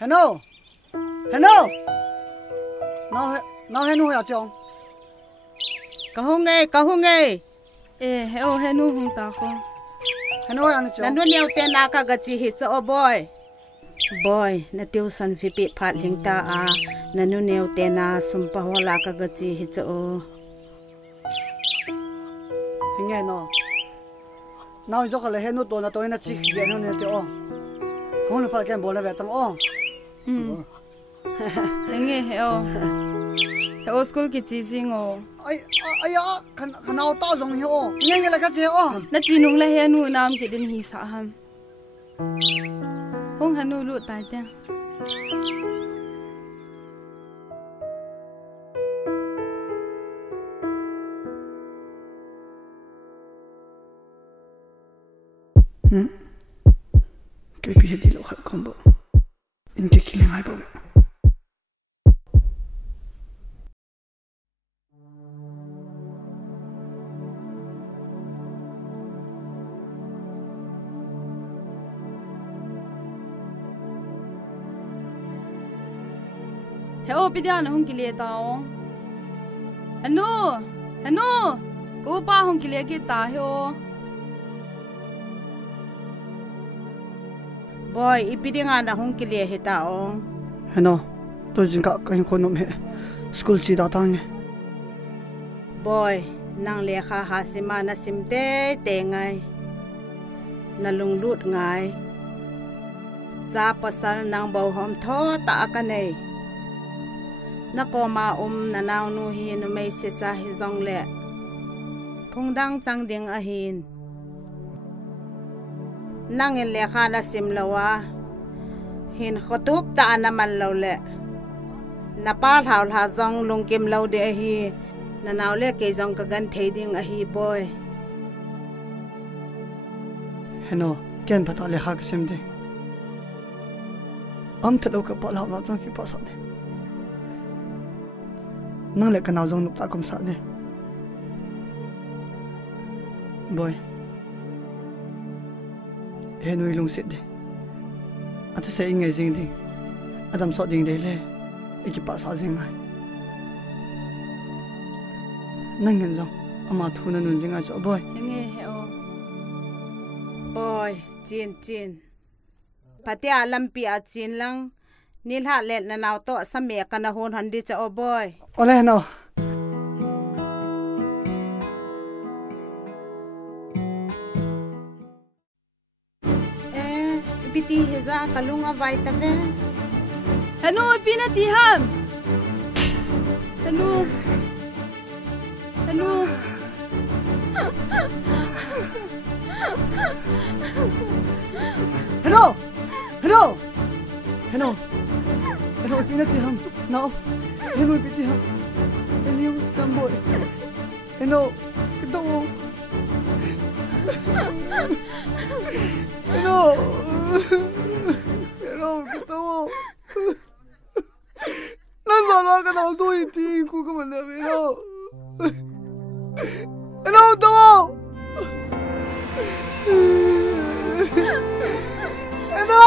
Hello, hello. Nào hello ya chong. Kahung nghe. Henu hung ta kho. Hello ya ni chong. Nanu niaw te na ka gachi hi cho boy. Boy, na tiu san fi pi phat ling ta a. Nanu niaw te na sumpa wala ka gachi hi cho. Hinge no. Nào jo khale hello to na to na chi ge no ne te o. Kung pa ken bola betang o. Lenge heo school ki chizing o. Ai kanao ta jong hi o. Nge la ka che o. Na chinung la henu nam ki din hi sa ham. Hung hanu lu tai te. Cái bị đi lâu khát combo, in cái kia ngay bao. Heo pidian hung ki le tao. Hanu, ko pa hung ki le ki ta heo. Boy, ipidi nga na hung kilia hi taong. Hello, tôi chỉ cả cái con nôm hệ, school chỉ đã tăng nghe. Boy, nang le kha ha sima na simte te ngai. Na lung lut ngai. Cha pasal nang bau hom tho ta ka nei. Na ko ma na naw nu hi no mai se sa hi zong le. Phung dang chang ding a hin. Nang in le kha na sim lawa. Hin khotup ta naman law le. Napal haul ha zong lung kim law de hi. Na naw le ke zong ka gan thei ding a hi boy. Hello, ken pata le kha sim de. Am thalo ka pa law na zong ki pa sa de. Nang le ka naw zong nup ta kum sa de. Boy. Henui lung sit de. Atu se ingai jing de. Adam so ding de le. Iki pa sa jing ai. Nang ngen zong ama thu na nun jing a cho boy. Lenge heo. Boy, chin. Patia lampi a chin lang. Nil ha let na naw to sa me ka na hon handi cha o boy. Ole no. Piti hiza kalunga vitamin. Hanu pina ti ham. Hanu. Hello, pinati ham. Now, hello, piti ham. Hello, tamboy. Hello, kitawo. Hello, kitawo. Nasaan ka na ito? Hindi ko ka man na. Hello, tawo. Hello.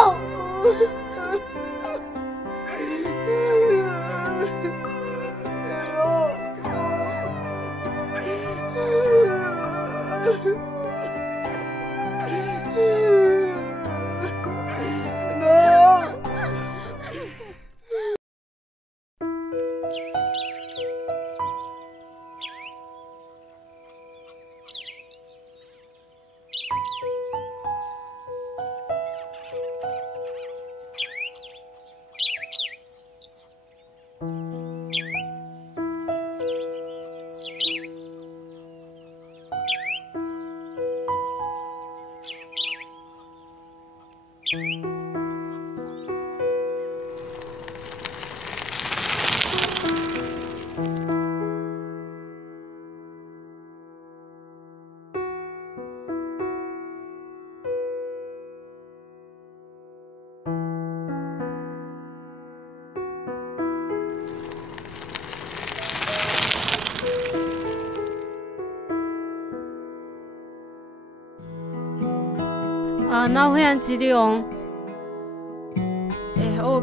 nào hay ăn gì đi ông?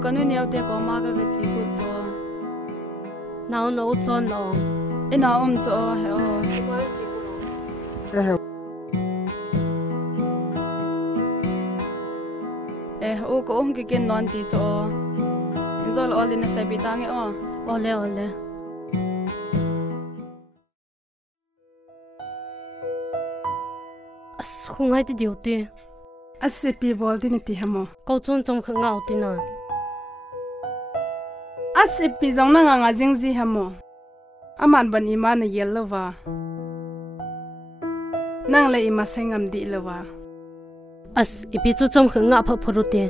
Cái nuôi nhiều tiền có mà cái gì cũng cho. Nào nấu chọn lo. Nào cho có ông cái non tí cho. Rồi lo lên sẽ bị tăng ấy Ole. Không ai đi điều tiền. Asipi bol din ti hamo. Câu chun trong khang ngau tin à. Asipi zong na nga jing ji hamo. Aman ban ima na yellow wa. Nang le ima sengam di lawa. Ipi chu trong khang nga pha pharu te.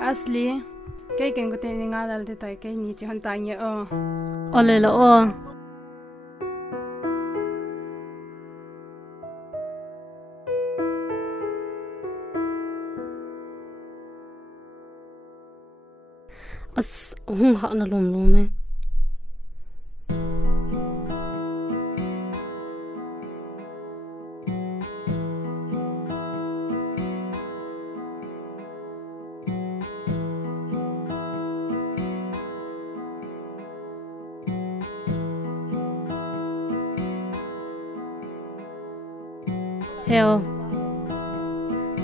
Asli, cái kênh của tên nga dal tại cái ni chỉ hắn tai nhẹ Ole lo hung hạ na lom me. Heo,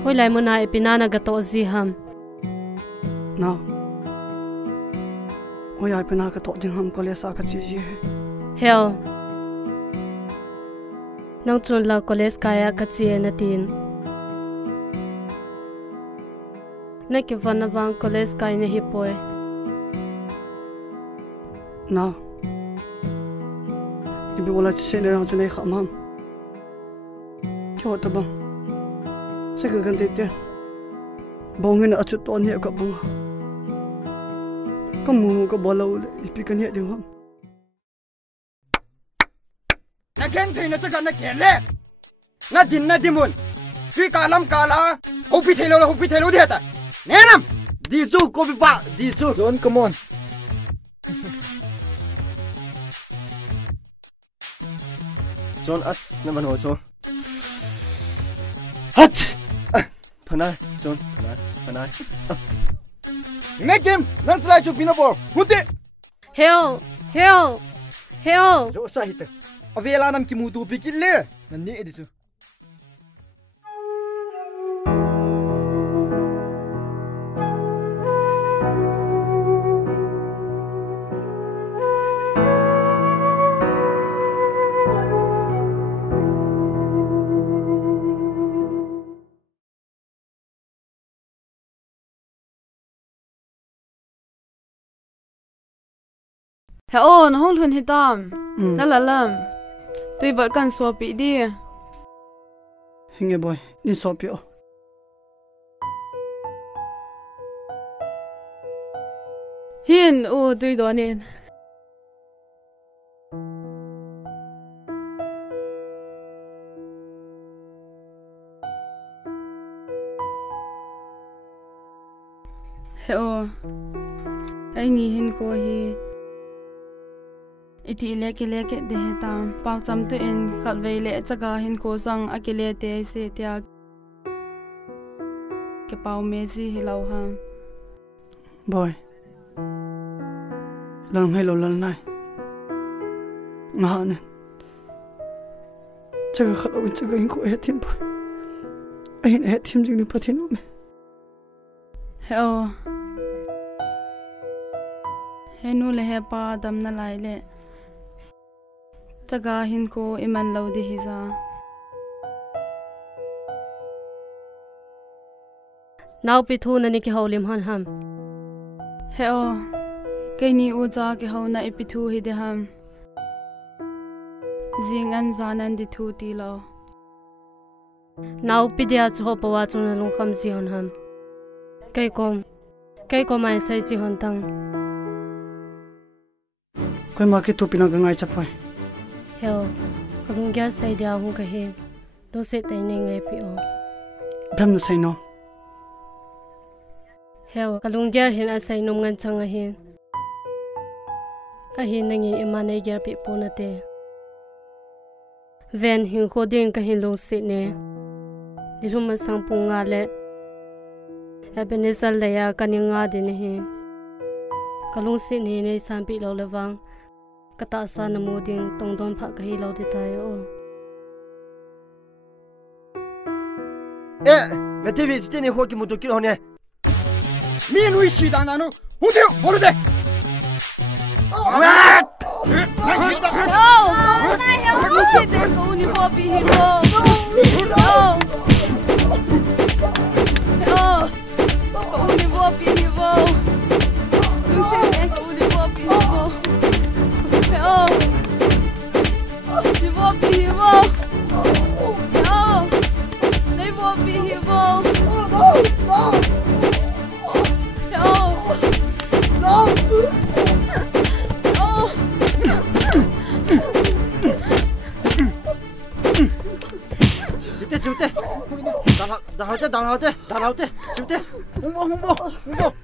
hồi lại muốn ai pinana gato gì ham? Nào, ôi ai pinana gato gì ham có lẽ sao cái gì? Heo, nang chun la college kaya kachi na tin. Na ke vanawang college kaya na hipoi. Nào, ibi wala chỉ để rằng cho này khám ham. Cho ta bang, chắc cái gần đây bông cái nào chút to nhẹ cả bông, cái mù cái bò lâu đấy, bị cái nhẹ được không? Na keng thei na chakan na khen le, na din mun, tui kalam kala, hopi thelo de ta, ne nam, di chu ko bi pa, di chu John come on. John as na man ho cho. Hach! Panay, John, panay. Make him! Nang try to pinapor! Muti! Heo! So sahita. Avela nam ki mutu pikil le. Nanni edisu. Nó không thuần hitam. Nó là lầm. Tôi vẫn cần xóa bị đi. Hinge boy, đi xóa bị. Hiền, tôi đó nên. Anh nghĩ hiền cô hi. Iti leke de tam pau cham tu in khalvei le chaga hin ko sang akile te se tia ke pau mezi hilau ha Boy, lần hay lần này ngàn chắc khát ông chắc anh có hết thêm bồi anh hết thêm gì nữa phải thế nào heo henu le he pa dam na lai le chaga hin ko iman lo di hi za now पिथु ननी के हौलिम हन हम heo cái ni u cha ke ho na ipithu hi de ham jing an zanan di thu ti lo now पिदिया छो पवा चुन लुं खम जी हन हम कई को mai sai si hon tang कोई माँ के तो पिना गंगाई चपाई heo kalung gya sai dia hu ka he do se tai ne ngai pi o भम न सही no heo kalung gya hin a sai num ngan chang a hi nangin imane gya pi po na te ven hin ko din ka hin long se ne dilum sang punga le Ebenezer le ya kaninga din he kalung se ne ne sam pi lo lewang kata sa namu ding tongdom pha ka hi lo de tai o vete vi stene ho ki muto kilo ne min wi shi dan nanu hotel bolude no se de ko ni bo pi hi bo ko ni bo pi hi bo no se de ko ni bo pi hi bo ni bo pi hi bo ni bo pi hi bo chute dan hau te chute humbo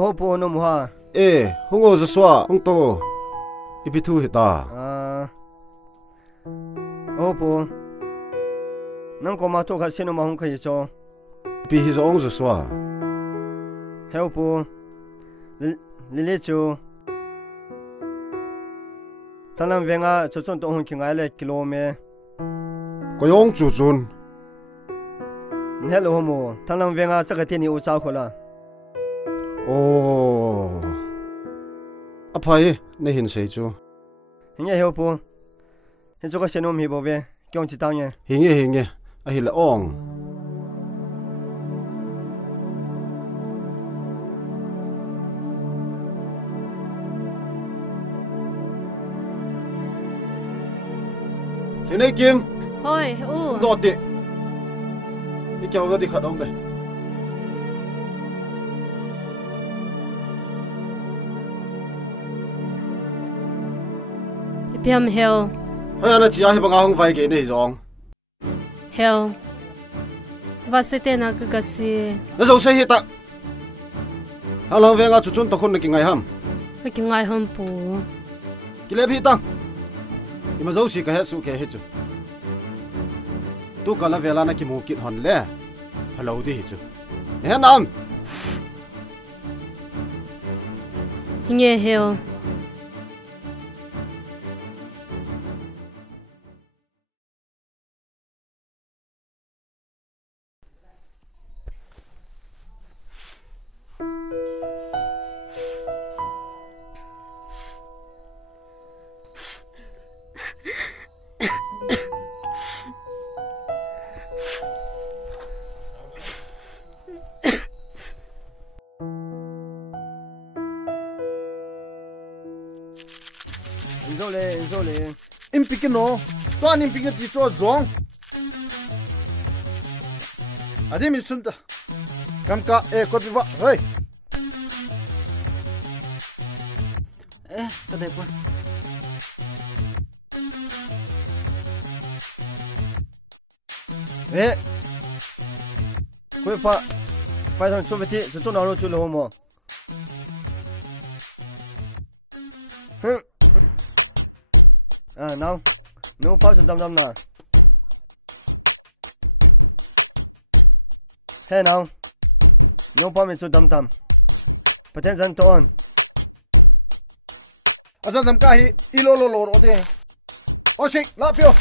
ho po no muha hungo zaswa hung to ipithu hita ho po nang ko ma to kha seno ma hung khai cho pi hi zong zaswa he po lile chu talam venga chochon to hung kingai le kilo me ko yong chu chun hello mo talam venga chaka te ni u cha khola aphai ne hin sei chu hinge he po he cho ka senom hi bo ve kyong chi tang ye hinge a hi la ong Hene Kim hoi do ti ni kyau ga di khat ong be piam heo hay ana chia hi banga hong vai ge nei zong heo vasite na ka chi na zo se hi ta halang venga chu chun to khun ki ngai ham ki ngai ham pu ki le phi tang ima zo si ka he su ke he chu tu ka la vela na ki mu kit hon le phalo di chu he nam hinge heo Inzole. Impikino. Tuan impikino ti cho zong. Adi mi sunta. Kamka kopi ba. Hoi. Kadai pa. Koi pa. Pai thang chobeti chu na ro chu lo mo. Now, no pass dam na. Hey now, no permit to dam. Potential to on. Asa dam kahi ilo lo ode. O shik lapio.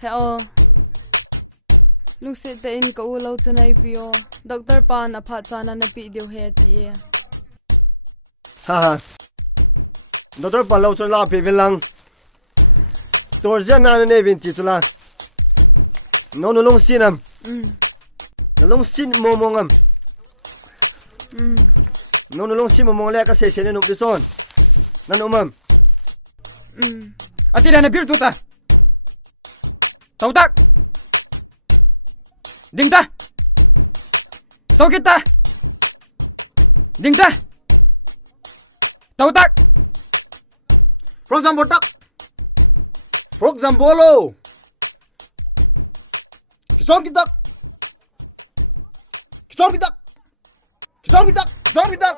Heo. Lung sit the in ko ulo tunai pio. Dr. Pan aphat sana na pi dio he ti. Ha. Dr. Pan lo chon la pi velang. Torja na ne vinti chula. No long sinam. Long sin momongam. No long sin momong le ka se se ne nuk dison. Nan umam. Atira na bir tuta. Tau tak. Ding ta. Tau kita. Ding ta. Tau tak. Frog zambotak. Frog zambolo. Kisong kitak. Kisong kitak. Kisong kitak. Kisong kitak.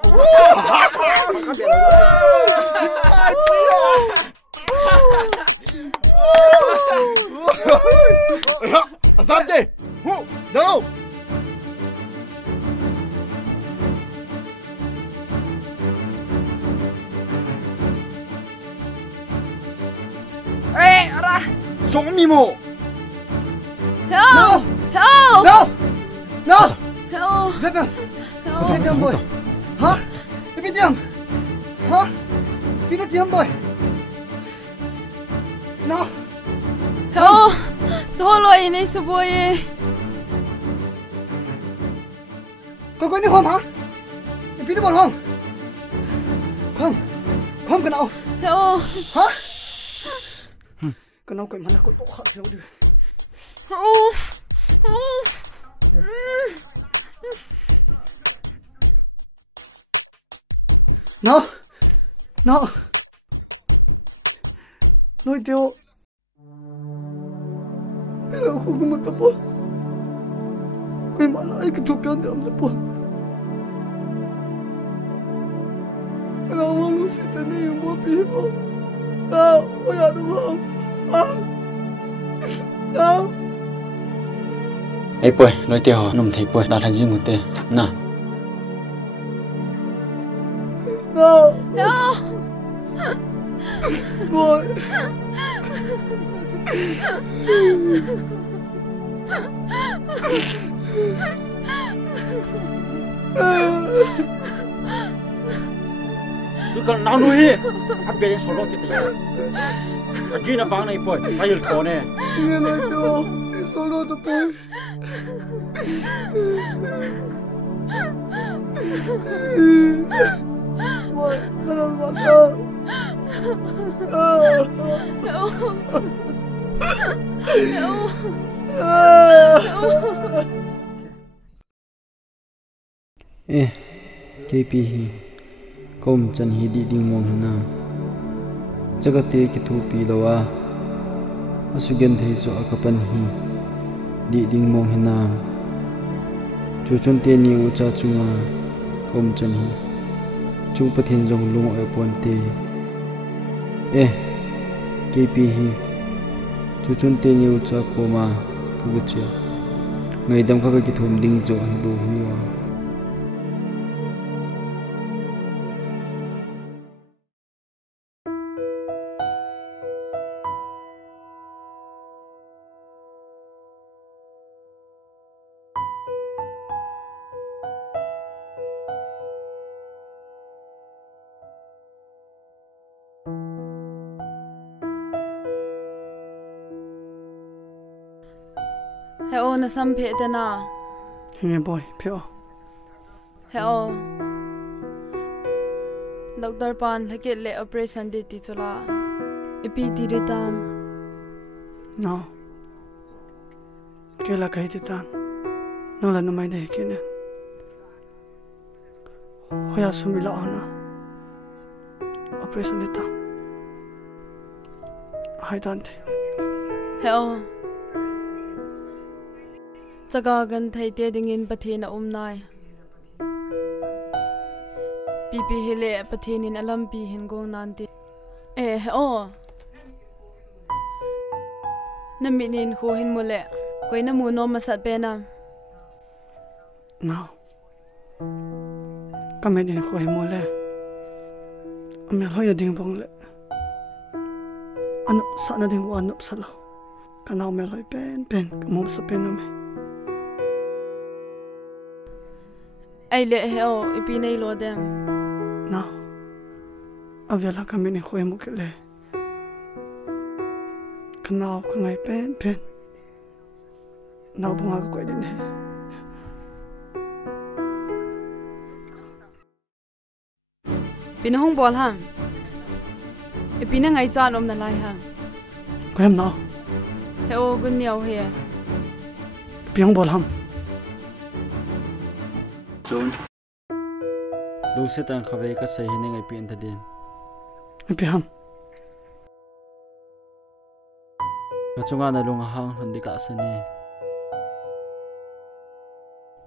Asante. No. Ara. Song mimo. Help! Help! No. Help! Bebe. Help! Pinatiam boy. Ha? Pinatiam. Ha? Pinatiam boy. No. Help! Tolo ini suboy. Có quên đi hôm hả? Phi đi bọn hôm. Không cái nào. Help! Hả? Cái nào cái mà nó có độ khát theo đi. No. Nói tiêu. Cái nào không có một tập bộ. Cái mà lại cái thuốc biến âm tập bộ. Cái nào không muốn xịt tên này mua phí mà. Nào, ôi à đúng không? Nào. Ê bơi, nói tiêu nằm thấy bơi, đã thành riêng của tê, nè. Nào. Help! Boy. Lu kan nau nuhi. Abe de solo tete. Agina bang nai boy. Ayul ko ne. Nghe nói tiêu. Solo to boy. Boy, nó làm what đâu. KP hi kom chan hi di ding mong hana jagate ki thu pi lawa asugen thei so akapan hi di ding mong hana chu chun te ni u cha chunga kom chan hi chung pathin jong lung oi pon te KP hi chu chun te ni u cha ko ma ku che ngai dam kha ki thum ding zo bu hiwa he o na sam phe te na Hinge boy, pio. he o doctor pan lake le operation de ti chola epi ti re tam No. Kela kai ti tan. No la no mai de kene. Hoya sumila ona. Operation de ta. Hai tante. he o chaga gan thai te ding in pathin a nai pp hele pathin in alam pi hin gong nan ti he o na minin kho hin mule koina mu no masat pe na No. Kami din ko ay mule. Amel hoya ding bong le. Ano sana ding wanup sala. Kanaw mel hoy pen kamom sa pen me. ai le he o ipi nei lo dem No. Avela kami ni ko ay mukele. Kanaw kangay pen. Naw bunga ko din he. pinahong bol ham ipina ngai chan om na lai ha Ko hem no. he o gun niao he Piang bol ham. chon lu se tan khabe ka sai hin ngai pin ta din Pi ham. ka chunga na lung hang handi ka sani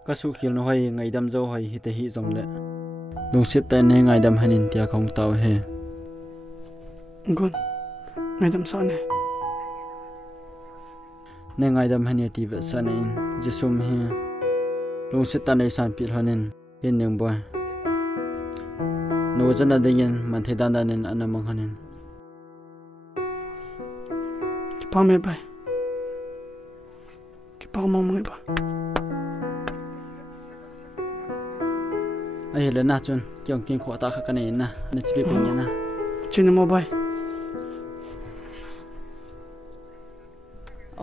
ka su khil no hoi ngai dam zo hoi hi te hi jong le lung se tan ne ngai dam hanin tia khong taw he Gun. Ngay dam sa ne. ne ngai dam hani ti ba sa ne in jisum hi lung se tan nei san pi hanin hin neng boy no jana de yen man the dan dan an amang hanin Ki pa me bay. Ki pa mo mo ba. ai le na chun kyong king kho ta kha ka nei na ne chibi pin na Chini mo bay.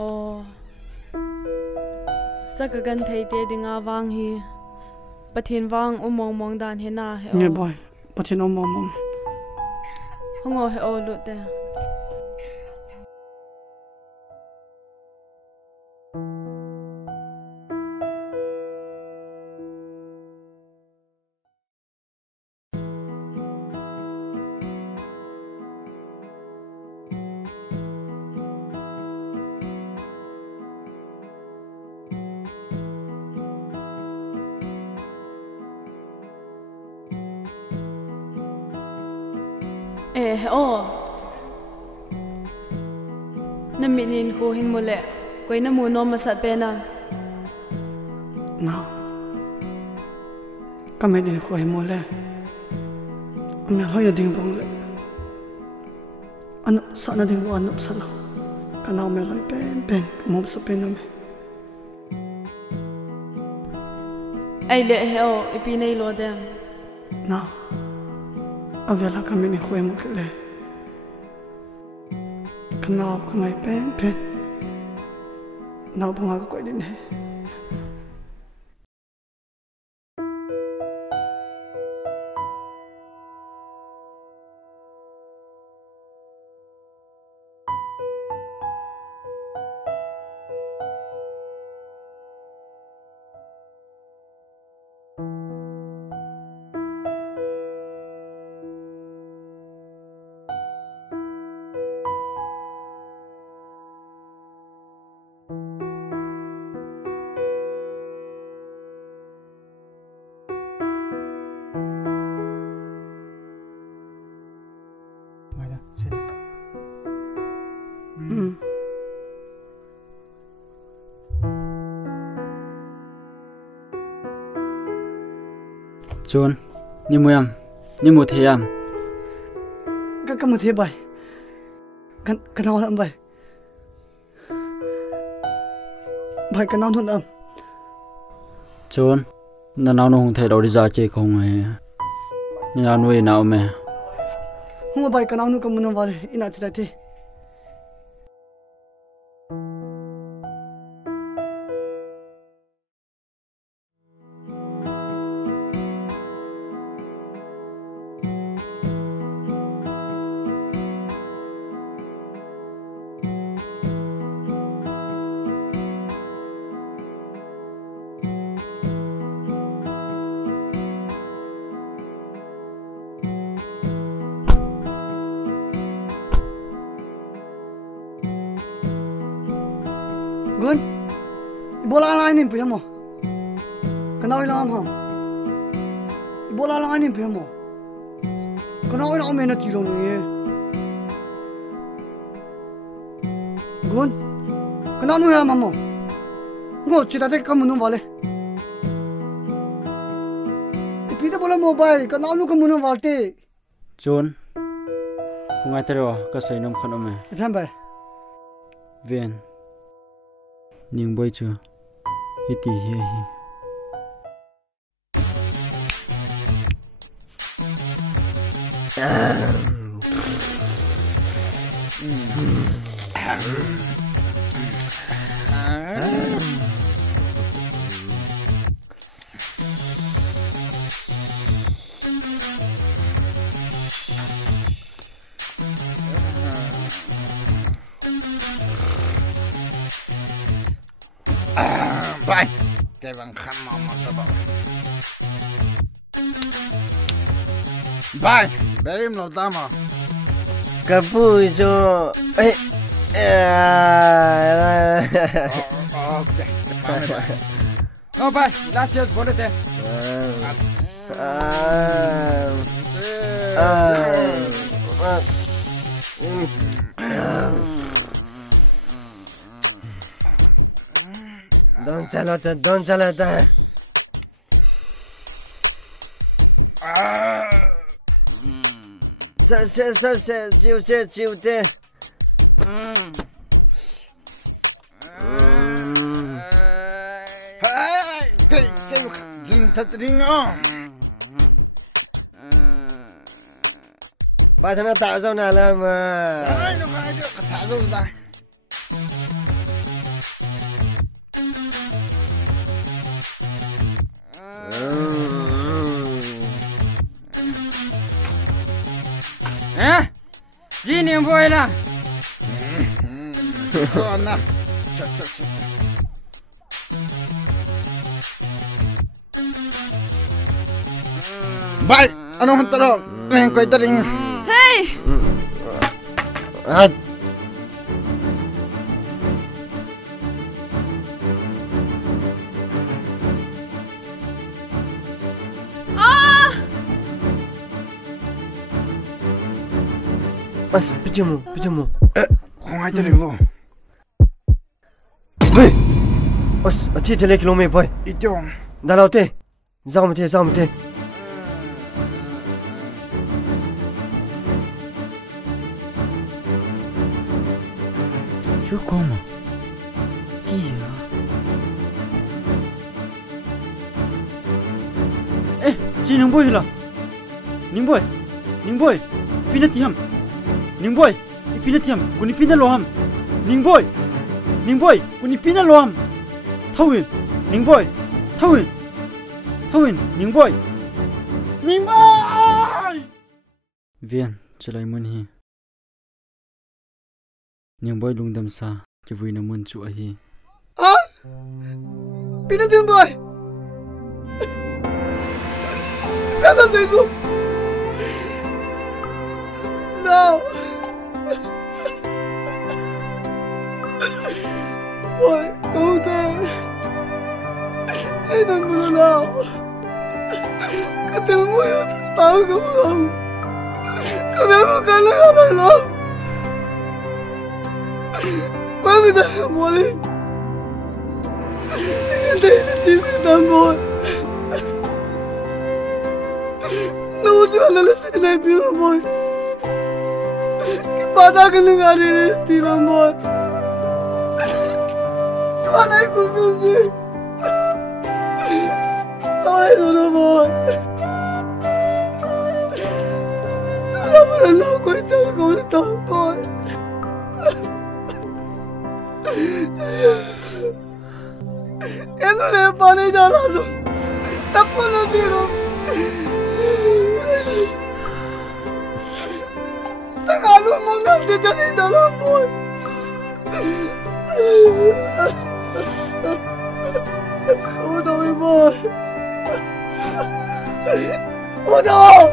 o chaga gan thai te dinga wang hi pathin wang umong mong dan he na he Nge o boy. Patin mo mo. hongo he o lu te o na minin ko hin mule koina mu no masat pe na No. Kami din ko ay mule. Amel hoya ding bong le. Ano sana ding wanup sala. Kanaw mel hoy pen kamom sa pen me. ai le he o ipi nei lo dem No. Avela kami ni ko ay mukele. Kanaw kangay pen. Naw bunga ko din he. Chun, ni muyam, ni mu theyam. Kamu they bay. Kan nào làm bay. Bay kan nào làm. Chun, na nào nó không they đâu đi ra chơi không hay. Ni nào nuôi nào mẹ. Không bay kan nào nu kamu nu vale ina chita thi. Gun, bola lang ini punya mo. Kenapa lang ham? Bola lang ini punya mo. Kenapa lang mana tilo ni? Gun, kenapa nu ham mo? Ngo cita cita kamu nu vale. Ipida bola mobile, kenapa nu kamu nu valte? Chun, ngai tero kasai nom khan ome. Sampai. Ven. Nhưng bây chưa hiti hi hi Bay, cái bằng khăn màu mà ta bảo. Bay, bé em lâu ta mà. Cái bụi cho, ấy, Ok, no bay, gracias por este. Don't chalo ta. Sir, chiu te. Hey, cái dừng thật đi ngó. Ba thằng nó tạo sao nào là mà. Ai nó phải được thả rồi ta. Gì niềm vui là Còn nào. Bay, ano man taro? Ngayon ko ito rin. Hey! At Mas, pijam mo. Kung ay ito rin mo. Boy! Os, ati tele kilo me boy. Ito. Dalaw te. Zao mo te. Chú con mà gì hả? Ê, chị Ninh Bôi là Ninh Bôi Pinat him Ninh Bôi Pinat him Kuni pinat lo ham Ninh Bôi Kuni pinat lo ham Thawin Ninh Bôi Ninh Bôi Viên trở lại mun hi Ninh Bôi lung đâm xa cho vui nó mun chua hi Pinat Ninh Bôi Pinat gì xuống No Bôi không thể Hãy đừng có nào Cái tiếng mũi tao không Cái bé một cái lưỡi này lắm Quá người ta không muốn đi Cái đây là tim người ta bôi jual lalu sini naik pion boy. Kepada kelengar ini tilam boy. Mana ikut sini? Ay dulu boy. Tulah berenang kau itu kau tahu boy. Eno le pane jana so. Tapo no tiro. Sangalu mong nante jani dalam boy. Udah boy. Udah.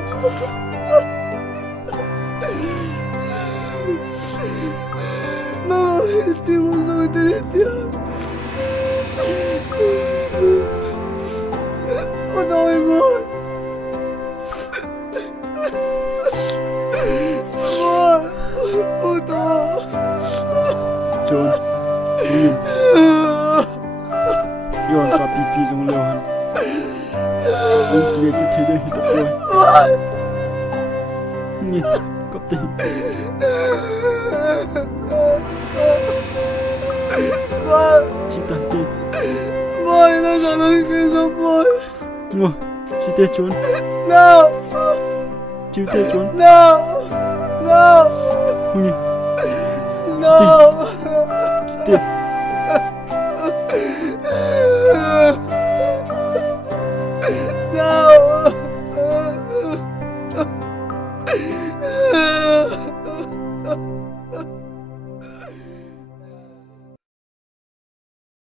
No, timo so teretia. Udah boy. Udah. John. Yon ka pipi jong lewan. Ang tiye ti thede hita boy. Ni kapte. Cita ti. Boy na jalan ke boy. Ngo, cita John. No. Cita John. No. No. Ni. No.